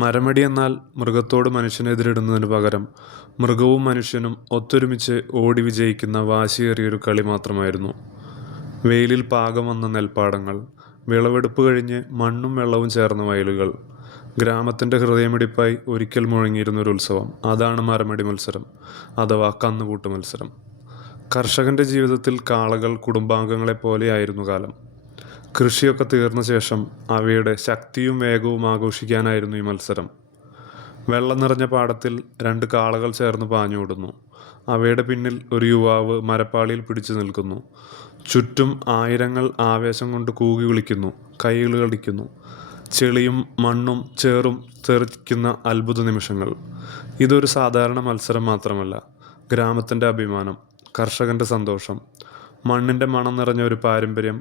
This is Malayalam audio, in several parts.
മരമടി എന്നാൽ മൃഗത്തോട് മനുഷ്യനെതിരിടുന്നതിന് പകരം മൃഗവും മനുഷ്യനും ഒത്തൊരുമിച്ച് ഓടി വിജയിക്കുന്ന വാശിയേറിയൊരു കളി മാത്രമായിരുന്നു. വെയിലിൽ പാകം വന്ന നെൽപ്പാടങ്ങൾ, വിളവെടുപ്പ് കഴിഞ്ഞ് മണ്ണും വെള്ളവും ചേർന്ന വയലുകൾ, ഗ്രാമത്തിൻ്റെ ഹൃദയമിടിപ്പായി ഒരിക്കൽ മുഴങ്ങിയിരുന്നൊരു ഉത്സവം. അതാണ് മരമടി മത്സരം അഥവാ കന്നുകൂട്ട് മത്സരം. കർഷകൻ്റെ ജീവിതത്തിൽ കാളകൾ കുടുംബാംഗങ്ങളെപ്പോലെയായിരുന്നു കാലം. കൃഷിയൊക്കെ തീർന്ന ശേഷം അവയുടെ ശക്തിയും വേഗവും ആഘോഷിക്കാനായിരുന്നു ഈ മത്സരം. വെള്ളം നിറഞ്ഞ പാടത്തിൽ 2 കാളകൾ ചേർന്ന് പാഞ്ഞോടുന്നു. അവയുടെ പിന്നിൽ ഒരു യുവാവ് മരപ്പാളിയിൽ പിടിച്ചു നിൽക്കുന്നു. ചുറ്റും ആയിരങ്ങൾ ആവേശം കൊണ്ട് കൂകി വിളിക്കുന്നു, കൈകൾ കളിക്കുന്നു. ചെളിയും മണ്ണും ചേറും തെറിക്കുന്ന അത്ഭുത നിമിഷങ്ങൾ. ഇതൊരു സാധാരണ മത്സരം മാത്രമല്ല, ഗ്രാമത്തിൻ്റെ അഭിമാനം, കർഷകൻ്റെ സന്തോഷം, മണ്ണിൻ്റെ മണം നിറഞ്ഞ ഒരു പാരമ്പര്യം.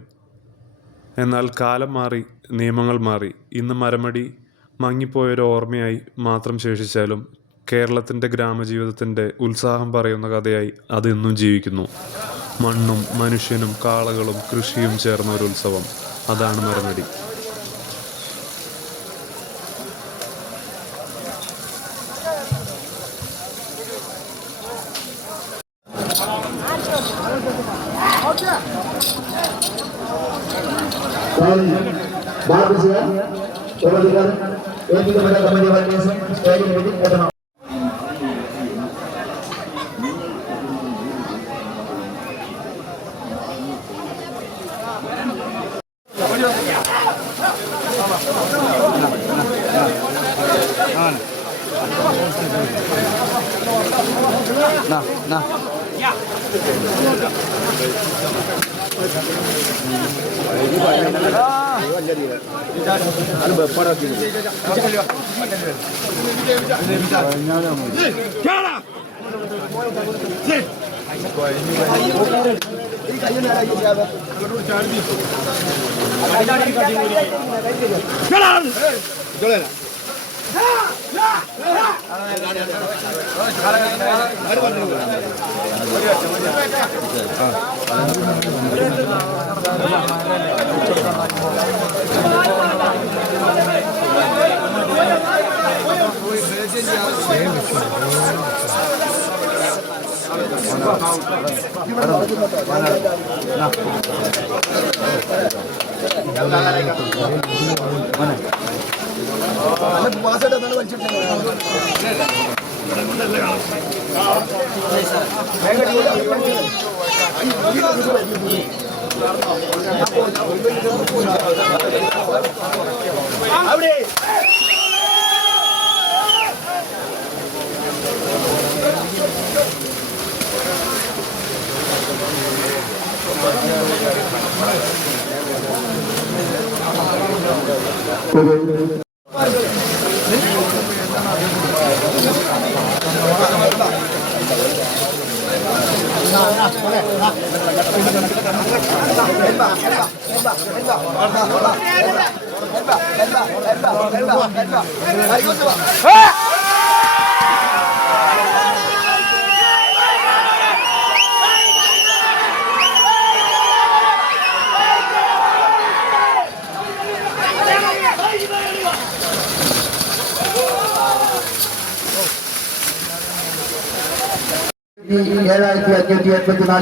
എന്നാൽ കാലം മാറി, നിയമങ്ങൾ മാറി. ഇന്ന് മരമടി മങ്ങിപ്പോയൊരു ഓർമ്മയായി മാത്രം ശേഷിച്ചാലും കേരളത്തിൻ്റെ ഗ്രാമജീവിതത്തിൻ്റെ ഉത്സാഹം പറയുന്ന കഥയായി അതെന്നും ജീവിക്കുന്നു. മണ്ണും മനുഷ്യനും കാളകളും കൃഷിയും ചേർന്ന ഒരു ഉത്സവം, അതാണ് മരമടി.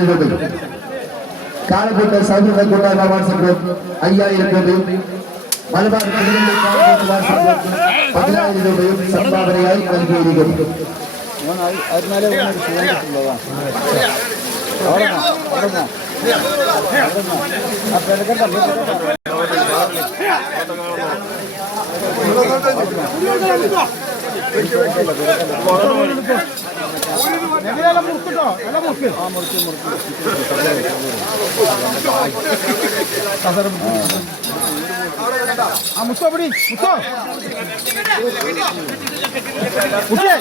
രൂപ. കാളക്കൂട്ട് സൗഹൃദ കൂട്ടായ്മ വാട്സപ്പ് 5000 രൂപയും മലബാർ 10,000 രൂപയും സംഭാവനയായി നൽകിയിരിക്കുന്നു. മുത്തോടി മുത്തോ Oke.